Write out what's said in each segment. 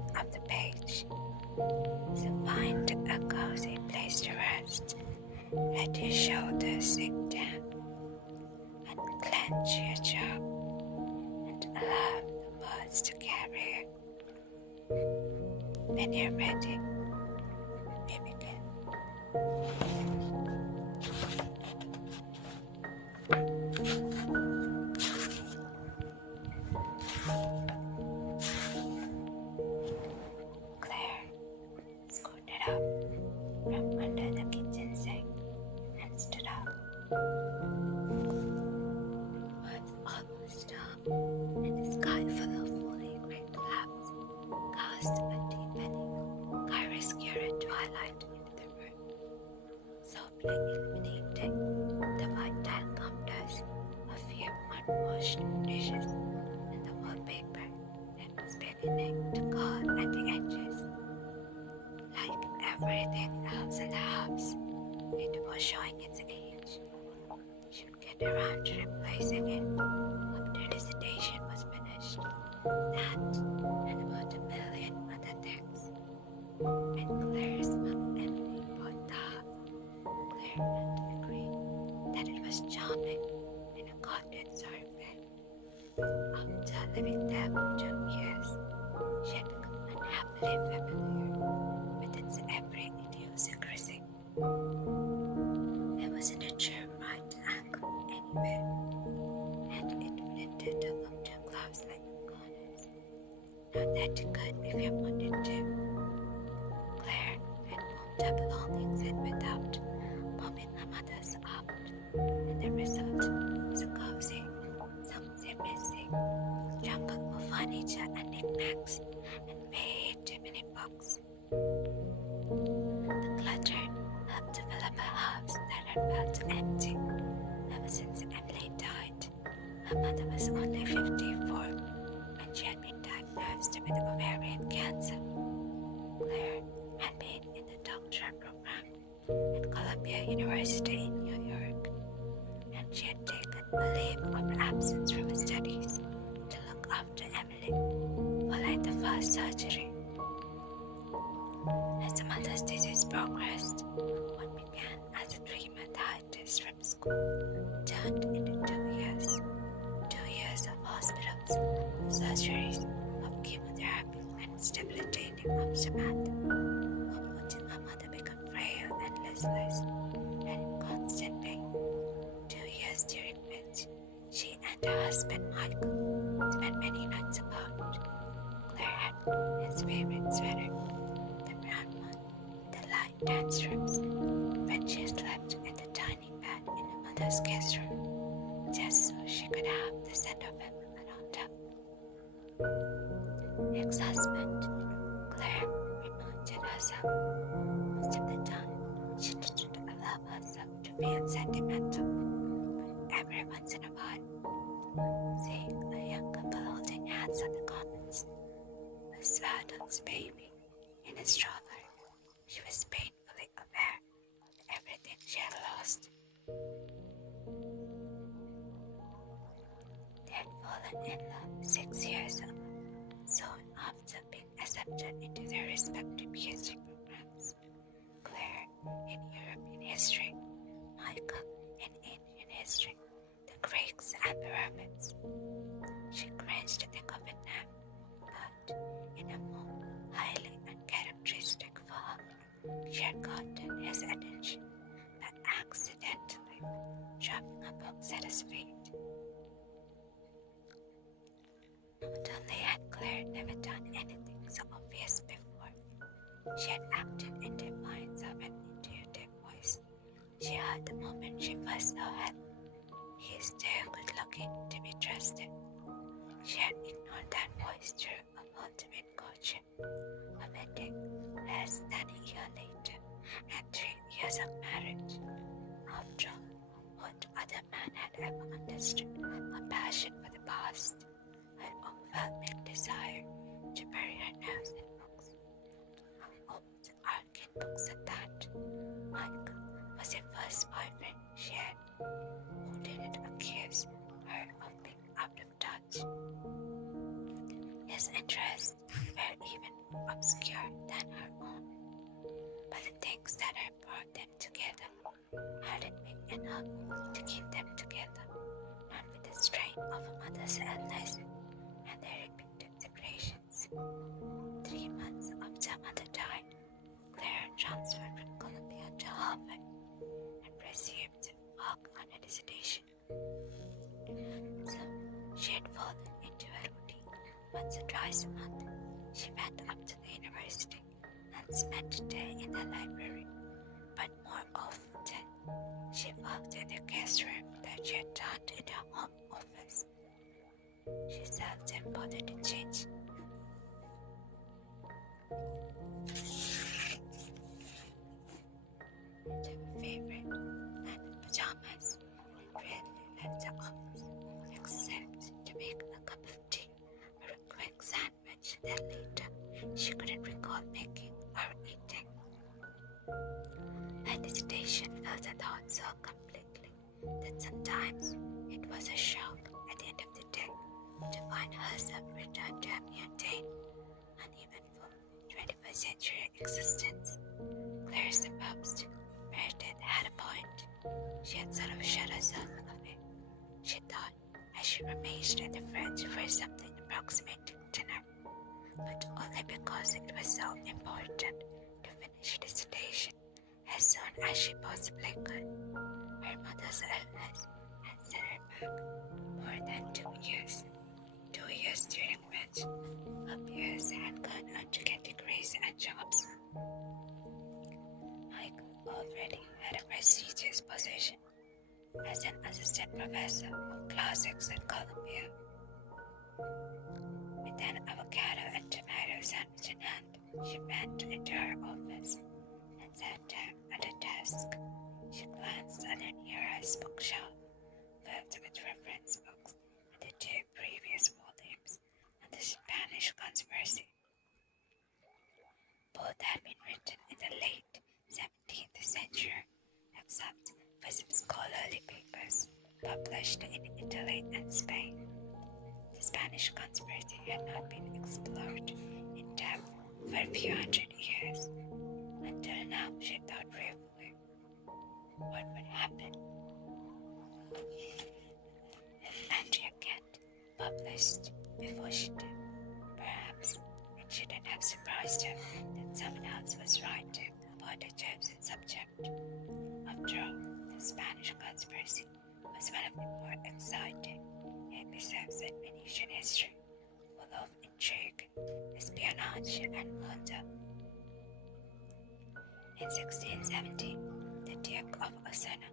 turning of the page. So find a cozy place to rest. Let your shoulders sink down and clench your jaw and allow the words to carry you. When you're ready, we begin. Claire scooted up from under the kitchen sink and stood up. Was almost dark, and the sky full of woolly grey clouds cast a deepening, chiaroscuro twilight into the room, softly illuminating the white tile counters, a few unwashed dishes, and the wallpaper that was beginning to curl at the edges. Like everything else in the house, it was showing its age. She'd get around to replacing it after dissertation was finished. That and about 1,000,000 other things. And Claire smelled Emily bought the house. Claire had to agree that it was charming in a cottage sort of way. After living there for 2 years, she had become unhappily familiar with its every idiosyncrasy. There wasn't a true right angle anywhere, and it blended up to clouds like the corners. Not that you could if you wanted to. Claire had moved her belongings in without popping her mother's out, and the result was a cozy, some messy jumble of furniture and knickknacks, and way too many books. The clutter helped to fill up a house that had felt empty ever since Emily died. Her mother was only 54, and she had been diagnosed with ovarian cancer. Claire had been in the doctoral program at Columbia University in New York, and she had taken a leave of absence from her studies to look after Emily following the first surgery. As the mother's disease progressed, what began as a 3-month hiatus from school turned into 2 years. 2 years of hospitals, of surgeries, of chemotherapy and debilitating aftermath, of watching her mother become frail and listless and in constant pain. 2 years during which she and her husband Michael spent many nights apart. Claire had his favorite sweater, the brown one, with the light tan strips, when she slept in the tiny bed in her mother's guest room, just so she could have the scent of him around her. Ex-husband, Claire reminded herself most of the time she didn't allow herself to feel sentimental, but every once in a while, seeing a young couple holding hands on the commons, with Swadon's baby in a stroller, she was painfully aware of everything she had lost. They had fallen in love 6 years ago, soon after being accepted into their respective PhD programs. Claire in European history, Michael in ancient history, the Greeks and the Romans. She cringed to think of it now, but in a more highly uncharacteristic for her, she had gotten his attention by accidentally dropping her books at his feet. Not only had Claire never done anything so obvious before, she had acted in defiance of an intuitive voice she heard the moment she first saw him. He is too good looking to be trusted. She had ignored that voice through a ultimate courtship, a wedding less than a year later, and 3 years of marriage. After all, what other man had ever understood her passion for the past, her overwhelming desire to bury her nose in books, old arcane books at that. Michael was the first boyfriend she had, who didn't accuse her of being out of touch. His interests were even obscure than her own, but the things that had brought them together hadn't been enough to keep them together, not with the strain of a mother's illness and their repeated separations. 3 months after mother died, Claire transferred from Columbia to Harvard and resumed work on her dissertation. So she had fallen into a routine. Once or twice a month, she went up to the university and spent a day in the library, but more often she worked in the guest room that she had turned into a home office. She seldom bothered to change into her favorite and pajamas and rarely left the office except to make a cup of tea or a quick sandwich that later she couldn't recall making or eating. Her dissertation filled her thoughts so completely that sometimes it was a shock at the end of the day to find herself returned to a mundane, uneventful 21st century existence. Claire supposed Meredith had a point. She had sort of shut herself away, she thought, as she rummaged in the fridge for something approximating dinner, but only because it was so important to finish dissertation as soon as she possibly could. Her mother's illness had set her back more than 2 years. 2 years during which her peers had gone on to get degrees and jobs. Michael already had a prestigious position as an assistant professor of classics at Columbia. With an avocado and tomato sandwich in hand, she went into her office and sat down at a desk. She glanced at her nearest bookshelf, filled with reference books and the 2 previous volumes on the Spanish conspiracy. Both had been written in the late 17th century, except for some scholarly papers published in Italy and Spain. The Spanish conspiracy had not been explored in depth for a few hundred years. Until now, she thought briefly, what would happen if Andrea Kent published before she did? Perhaps it shouldn't have surprised her that someone else was writing about a chosen subject. After all, the Spanish conspiracy was one of the more exciting episodes in Venetian history, full of intrigue, espionage, and wonder. In 1670, the Duke of Osuna,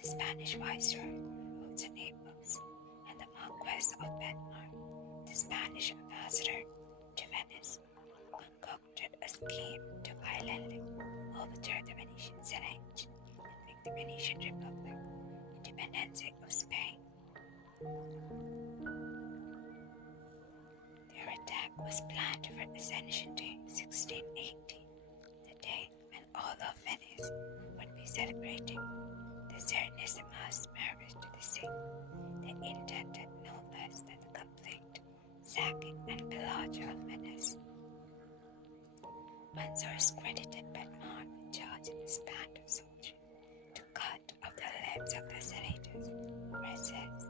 the Spanish viceroy, ruled to Naples, and the Marquess of Benmar, the Spanish ambassador to Venice, concocted a scheme to violently overthrow the Venetian Senate and make the Venetian Republic independent of Spain. Their attack was planned for Ascension Day 1680, the day when all of Venice would be celebrating the Serenissimos' marriage to the sea. They intended no less than the complete sacking and pillage of Venice. One source credited Benmar with charging his band of soldiers to cut off the limbs of the senators who resist.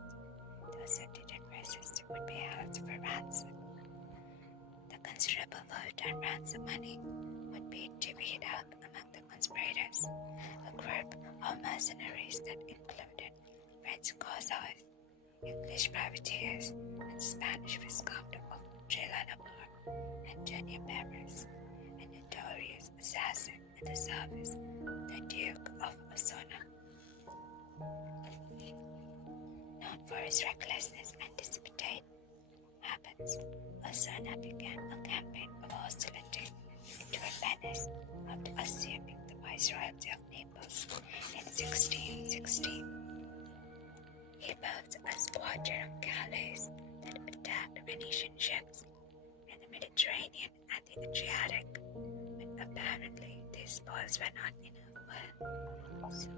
Those who didn't resist would be held for ransom. The considerable vote on ransom money would be divvied up among the conspirators, a group of mercenaries that included French coziest, English privateers, and Spanish Viscount of Trilanamar, Antonio Barras, a notorious assassin in the service of the Duke of Osuna. Known for his recklessness and dissipate habits, Osuna began a campaign of hostility toward Venice after assuming the viceroyalty of Naples in 1616. He built a squadron of galleys that attacked Venetian ships in the Mediterranean and the Adriatic, but apparently these spoils were not enough. So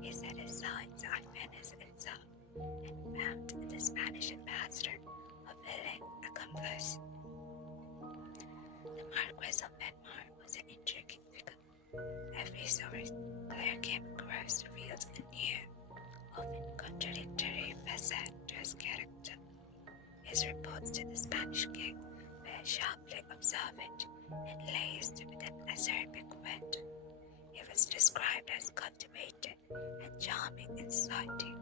he set his sights on Venice itself and found the Spanish ambassador a willing accomplice. The Marquess of Venice was an intriguing figure. Every source Claire came across reveals a new, often contradictory facet to his character. His reports to the Spanish king were sharply observant and laced with an acerbic wit. He was described as cultivated and charming in society,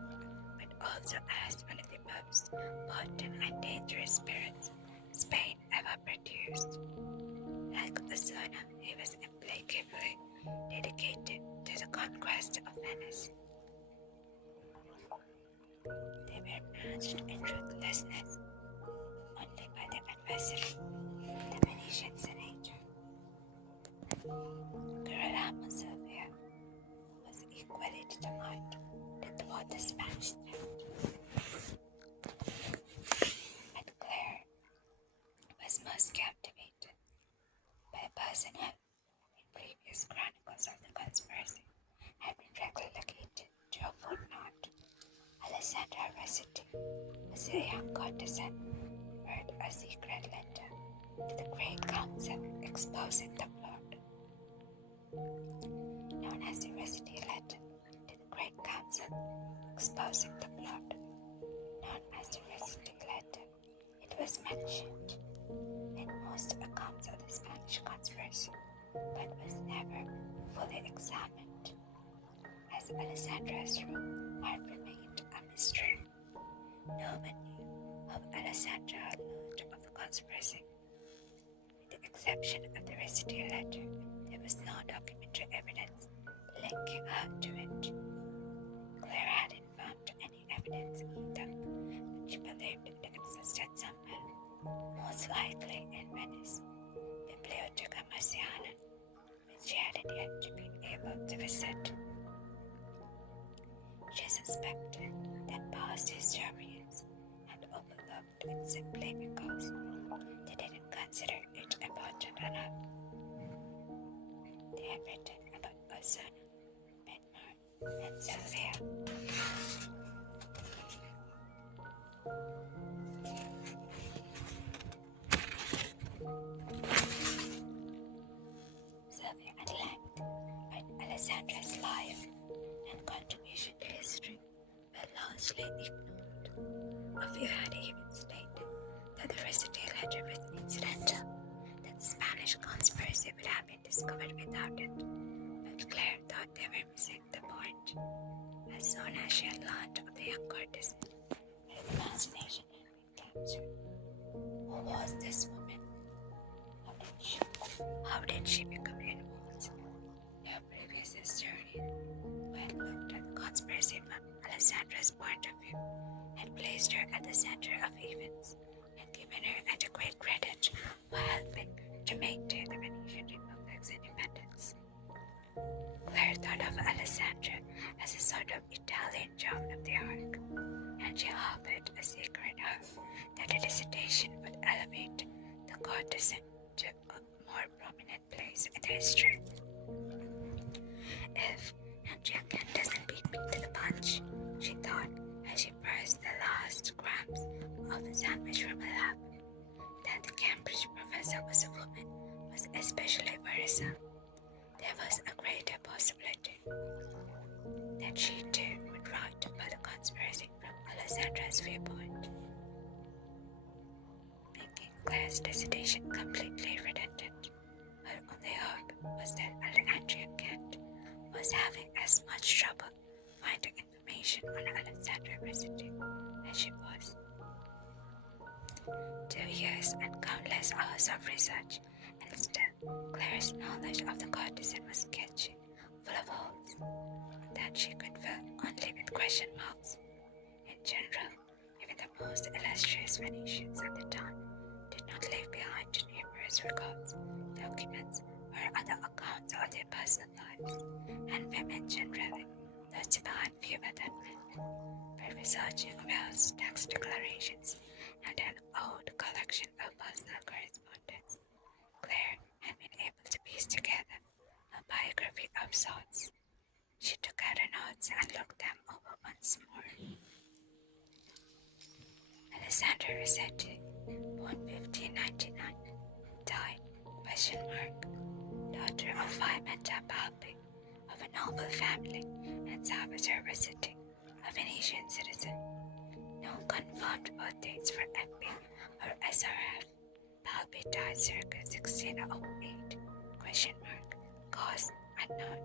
but also as one of the most potent and dangerous spirits Spain ever produced. Like Osuna, he was implacably dedicated to the conquest of Venice. They were matched in ruthlessness only by the adversary, the Venetian senator. Girolamo Sylvia was equally determined to thwart the Spanish threat, and Claire was most captivated by a person who, in previous chronicles of the conspiracy, had been relegated to a footnote. Alessandra Rossetti was a young courtesan who wrote a secret letter to the Great Council exposing the plot. Known as the Rossetti letter to the Great Council exposing the plot. Known as the Rossetti letter, it was mentioned in most accounts of the Spanish conspiracy, but was never fully examined, as Alessandra's role had remained a mystery. No one knew how Alessandra had learned of the conspiracy. With the exception of the Rossetti letter, there was no documentary evidence linking her to it. Claire hadn't found any evidence either, but she believed it existed somewhere, most likely in Venice, Biblioteca Marciana, which she hadn't yet been able to visit. She suspected that past historians had overlooked it simply because they didn't consider it important enough. They had written about Osuna, Bednar, and Sylvia. Sylvia at length, but Alessandra's life and contribution to history were largely ignored. A few had even stated that the Rossetti letter was incidental, that the Spanish conspiracy would have been discovered without it, but Claire thought they were missing the point. As soon as she had learned of the young courtesan, her imagination had been captured. Who was this woman? How did she become involved? No previous historian who had looked at the conspiracy from Alessandra's point of view had placed her at the center of events and given her adequate credit for helping to maintain the Venetian Republic's independence. Claire thought of Alessandra as a sort of Italian Joan of the Arc, and she harbored a secret hope that a dissertation would elevate the courtesan to a more prominent place in history. If Henrietta doesn't beat me to the punch, she thought as she pressed the last crumbs of the sandwich from her lap, that the Cambridge professor was a woman was especially worrisome. There was a greater possibility that she too would write about the conspiracy from Alessandra's viewpoint, making Claire's dissertation completely redundant. Her only hope was that Andrea Kent was having as much trouble finding information on Alessandra Rossetti as she was. 2 years and countless hours of research, and still Claire's knowledge of the courtesan was sketchy, full of holes that she could fill only with question marks. In general, even the most illustrious Venetians at the time did not leave behind numerous records, documents, or other accounts of their personal lives, and women generally left behind fewer than men. By researching Wells' tax declarations and an old collection of personal correspondence, Claire had been able to piece together a biography of sorts. She took out her notes and looked them over once more. Alessandra Rossetti, born 1599, died by Daughter of Vimenta Balbi, of a noble family, and Salvatore Rossetti, a Venetian citizen. No confirmed birth dates for FB or SRF. Balbi died circa 1608. Cause unknown.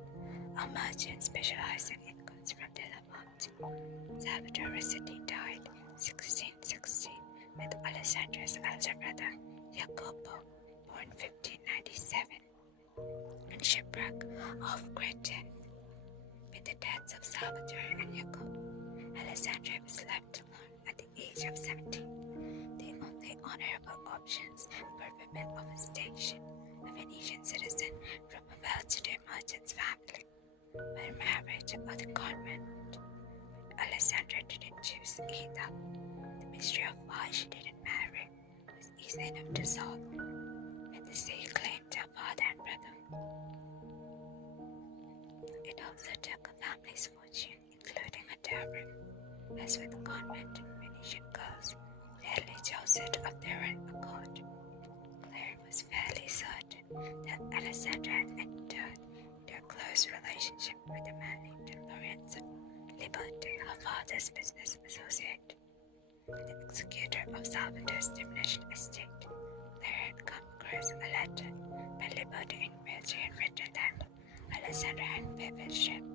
A merchant specializing in goods from the Levant. Salvatore Rossetti died 1616 with Alessandra's elder brother Jacopo, born 1597, and shipwreck off Crete. With the deaths of Salvatore and Jacopo, Alessandra was left alone at the age of 17. The only honorable options for women of a station, a Venetian citizen from a well-to-do merchant's family, were marriage or the convent. But Alessandra didn't choose either. The mystery of why she didn't marry was easy enough to solve, when the sea claimed her father and brother. It also took a family's fortune, including a dowry. As with convent and Venetian girls, rarely chose it of their own accord. Claire was fairly certain that Alessandra had entered into a close relationship with a man named Lorenzo Liberty, her father's business associate. The executor of Salvatore's diminished estate. Claire had come across a letter by Liberty in which he had written that Alessandra had vivid shape,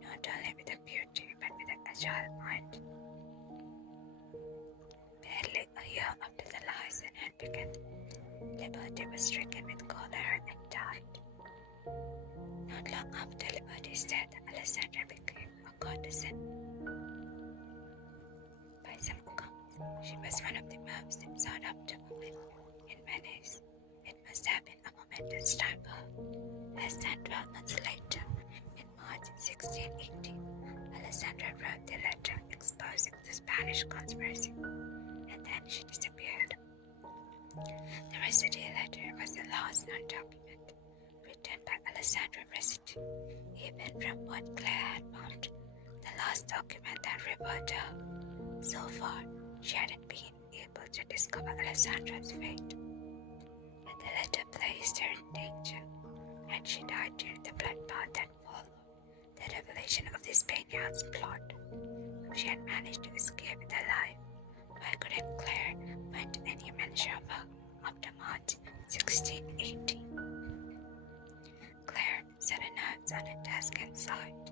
not only with her beauty but with an agile mind. Barely a year after the liaison had begun, Liberty was stricken with cholera and died. Not long after Liberty's death, Alessandra became a courtesan. By some accounts, she was one of the most sought-after women in Venice. It must have been a momentous time for her. Less than 12 months later, in March 1618, Alessandra wrote the letter exposing the Spanish conspiracy, and then she disappeared. The Rossetti letter was the last known document written by Alessandra Rossetti. Even from what Claire had found, the last document that referred her. So far, she hadn't been able to discover Alessandra's fate. But the letter placed her in danger, and she died during the bloodbath that followed the revelation of the Spaniards' plot. If she had managed to escape with her life, why couldn't Claire find any mention of her after March 1618? Claire set her notes on her desk and sighed.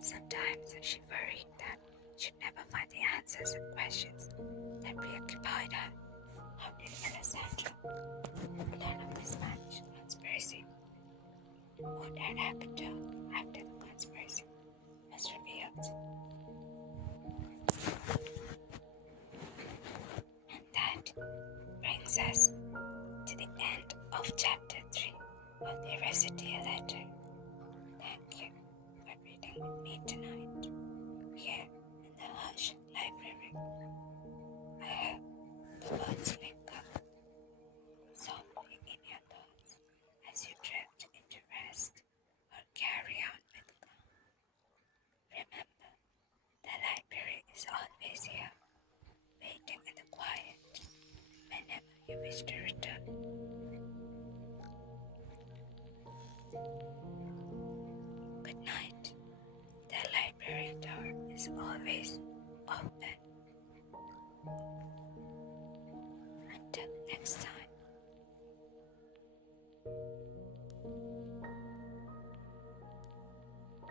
Sometimes she worried that she'd never find the answers to questions that preoccupied her. How did Alessandra learn of the Spanish conspiracy? What had happened to her after the conspiracy was revealed? And that brings us to the end of chapter 3 of the Rossetti letter. Thank you for reading with me tonight here in the Hush Library. I hope the words linger softly in your thoughts as you drift into rest or carry on with calm. Remember, the library is always here, waiting in the quiet whenever you wish to return. Good night. The library door is always open. Until next time.